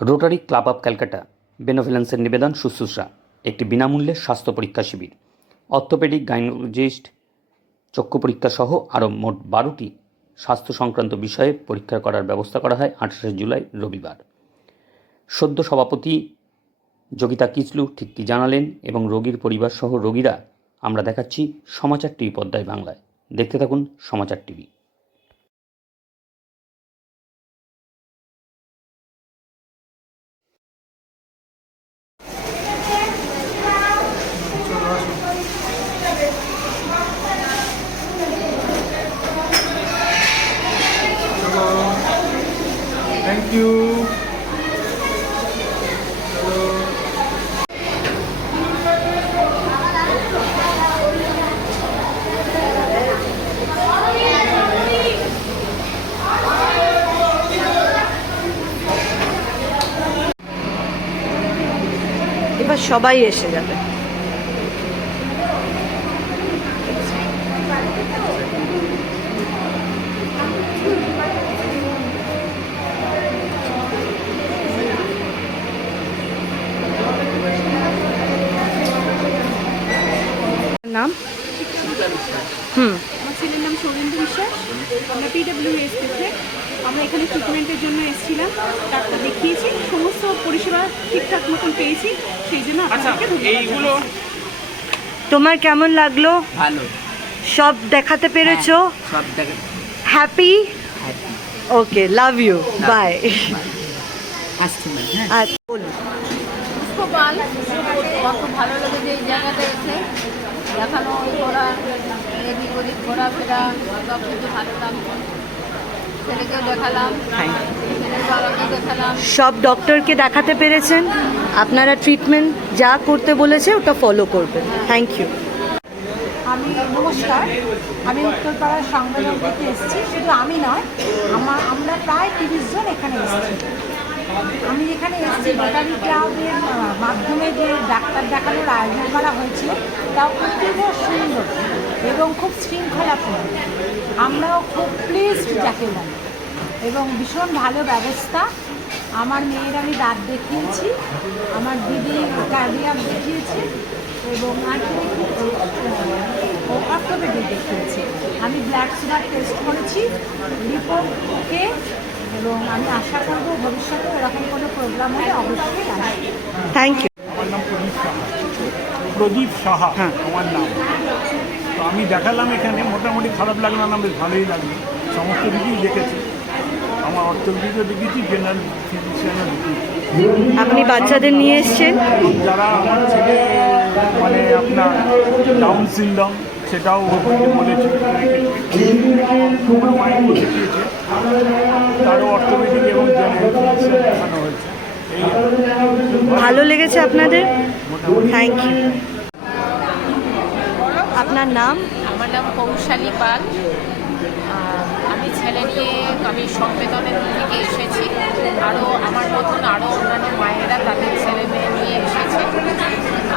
Rotary club of Calcutta বেনেভোলেন্সের নিবেদন শুশ্রূষা একটি বিনামূল্যে স্বাস্থ্য পরীক্ষা শিবির। অর্থোপেডিক, গাইনোকোলজিস্ট, চক্ষু পরীক্ষা সহ আরও মোট 12টি স্বাস্থ্য সংক্রান্ত বিষয়ে পরীক্ষা করার ব্যবস্থা করা হয় 28শে জুলাই রবিবার। সদ্য সভাপতি যোগিতা কিচলু ঠিক কী জানালেন এবং রোগীর পরিবার সহ রোগীরা আমরা দেখাচ্ছি সমাচার টিভি পর্দায় বাংলায়। দেখতে থাকুন সমাচার টিভি। Thank you. এবার সবাই এসে যাবে। নাম? আমার ছেলের নাম সৌরেন্দ্র বিশ্বাস। আমরা PWS থেকে আমরা এখানে ট্রিটমেন্টের জন্য এসেছিলাম। ডাক্তার দেখিয়েছি, সমস্ত পরিষেবা ঠিকঠাক মতন পেয়েছি, সেই জন্য আপনাদেরকে এইগুলো। তোমার কেমন লাগলো? ভালো, সব দেখাতে পেরেছো? সব দেখে happy? Okay, love you, bye. আসছি ম্যাম। হ্যাঁ, আচ্ছা বলুন। খুব ভালো, আমার খুব ভালো লেগেছে এই জায়গাতে এসে দেখানো করা, এদিক ওদিক ঘোরাফেরা সব কিছু ভালো লাগলো। ছেলেকেও দেখালাম, ছেলের বাবাকেও দেখালাম। সব ডক্টরকে দেখাতে পেরেছেন? আপনারা ট্রিটমেন্ট যা করতে বলেছে ওটা ফলো করবেন। Thank you. নমস্কার, আমি উত্তরপাড়ার সংবেদন থেকে এসেছি। শুধু আমি নয়, আমরা প্রায় 30 জন এখানে এসেছি। আমি এখানে এসেছি রোটারি ক্লাবের মাধ্যমে যে ডাক্তার দেখানোর আয়োজন করা হয়েছে, তাও অতীব সুন্দর এবং খুব শৃঙ্খলাপূর্ণ। আমরাও খুব প্লিজড যাকে বলে, এবং ভীষণ ভালো ব্যবস্থা। আমার মেয়ের আমি দাঁত দেখিয়েছি, আমার দিদি কার্ডিয়াক দেখিয়েছি, এবং আর কি দেখিয়েছি, অর্থোপেডিক দেখিয়েছি। আমি ব্লাড সুগার টেস্ট করেছি, রিপোর্ট ওকে, এবং আমি আশা করব ভবিষ্যতে এরকম কোনো প্রোগ্রাম হলে অবশ্যই আসবে। Thank you. আমার নাম প্রদীপ সাহা। আমার নাম। তো আমি দেখালাম এখানে, মোটামুটি খারাপ লাগলো না, বেশ ভালোই লাগলো। সমস্ত দিকেই দেখেছি, আমার অর্থোপেডিকও দেখেছি, জেনারেল ফিজিশিয়ানও দেখেছি। আপনি বাচ্চাদের নিয়ে এসেছেন? যারা আমার ছেলে মানে আপনার ডাউন সিনড্রোম, সেটাও ওদেরকে বলেছি, আমার মায়েরও দেখিয়েছে, তারও অর্থোপেডিক এবং জেনারেল ফিজিশিয়ান দেখানো হয়েছে। ভালো লেগেছে আপনাদের? Thank you. আপনার নাম? আমার নাম কৌশালী পাল। আমি ছেলে নিয়ে আমি সংবেদনের থেকে এসেছি। আরও আমার মতন আরও অন্যান্য মায়েরা তাদের ছেলে মেয়ে নিয়ে এসেছে।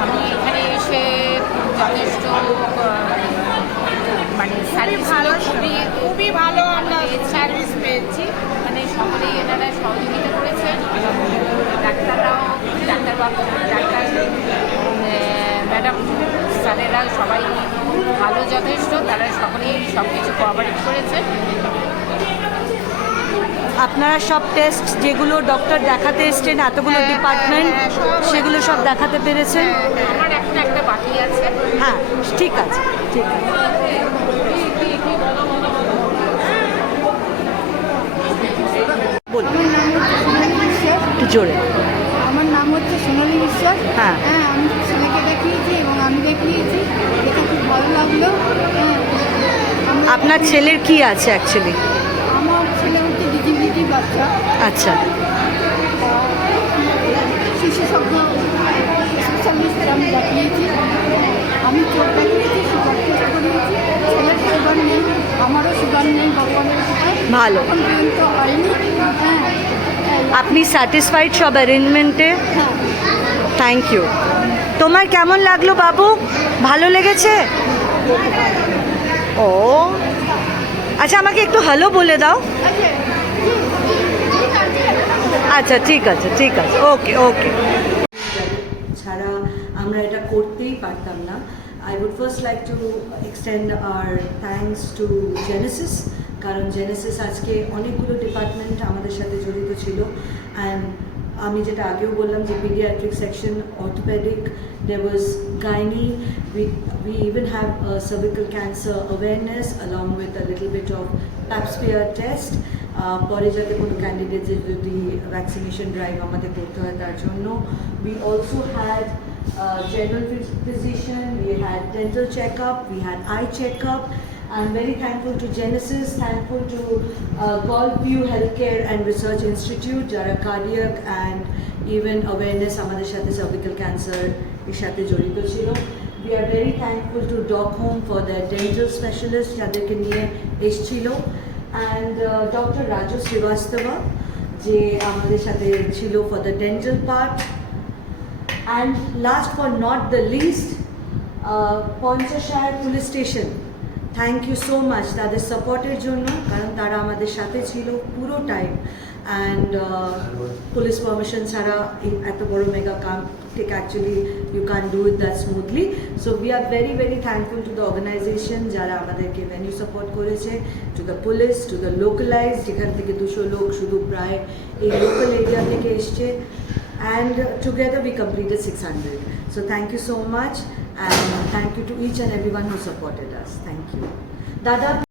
আমি এখানে এসে যথেষ্ট মানে সার্ভিস খুবই ভালো আমরা সার্ভিস পেয়েছি। মানে সকলেই এনারা সহযোগিতা করেছেন, ডাক্তাররাও, ডাক্তারবাবু, ডাক্তার ম্যাডাম, স্যারেরা সবাই ভালো যথেষ্ট, তারা সকলেই সব কিছু কোঅপারেট করেছেন। আপনারা সব টেস্ট যেগুলো ডক্টর দেখাতে এসছেন, এতগুলো ডিপার্টমেন্ট, সেগুলো সব দেখাতে পেরেছেন? আমার এখন একটা বাকি আছে। হ্যাঁ, ঠিক আছে, ঠিক আছে। বলুন একটু জোরে। আমার নাম হচ্ছে সোনালী বিশ্বাস। হ্যাঁ। আমি ছেলেকে দেখিয়েছি এবং আমি দেখিয়েছি, এটা খুব ভালো লাগলো। আপনার ছেলের কি আছে অ্যাকচুয়ালি? আমার ছেলে হচ্ছে ডিজিবিলিটি বাচ্চা। আচ্ছা, বিশেষজ্ঞ স্পেশালিস্ট আমি দেখিয়েছি। আমি চোখ দেখিয়েছি, সুগার টেস্ট করিয়েছি। ছেলের সুগার নেই, আমারও সুগার নেই, ভগবানের কৃপায়। ভালো। এখন পর্যন্ত হয়নি। আপনি স্যাটিসফাইড সব অ্যারেঞ্জমেন্টে? হ্যাঁ। Thank you. তোমার কেমন লাগলো বাবু? ভালো লেগেছে? ও আচ্ছা, আমাকে একটু হ্যালো বলে দাও। আচ্ছা, ঠিক আছে। আচ্ছা ঠিক আছে ওকে ওকে। ছাড়া আমরা এটা করতেই পারতাম না। I would first like to extend our thanks to Genesis, কারণ জেনেসিস আজকে অনেকগুলো ডিপার্টমেন্ট আমাদের সাথে জড়িত ছিল। অ্যান্ড আমি যেটা আগেও বললাম যে pediatric section, orthopedic, there was gynae, we even have a cervical cancer awareness along with a little bit of pap smear test, পরে যাতে কোনো ক্যান্ডিডেটদের যদি ভ্যাকসিনেশন ড্রাইভ আমাদের করতে হয় তার জন্য। We also had general physician, we had dental checkup, we had eye checkup. I'm very thankful to Genesis, thankful to Golfview Healthcare and Research Institute, jara cardiac and even awareness amader sathe cervical cancer er sathe jorito chilo. We are very thankful to Doc Home for their dental specialist jaderke niye eschilo, and Dr. Raju Srivastava je amader sathe chilo for the dental part. And last but not the least, Ponchashire Police Station, thank you so much তাদের সাপোর্টের জন্য, কারণ তারা আমাদের সাথে ছিল পুরো time. And police permission ছাড়া এত বড় মেগা কাম ঠিক actually you can do it that smoothly. So we are very very thankful to the organisation যারা আমাদেরকে ভেন্যু সাপোর্ট করেছে, to the police, to the localise যেখান থেকে 200 লোক শুধু প্রায় এই লোকাল এরিয়া থেকে এসছে। And together we completed 600. So thank you so much, and thank you to each and everyone who supported us. Thank you. Dada.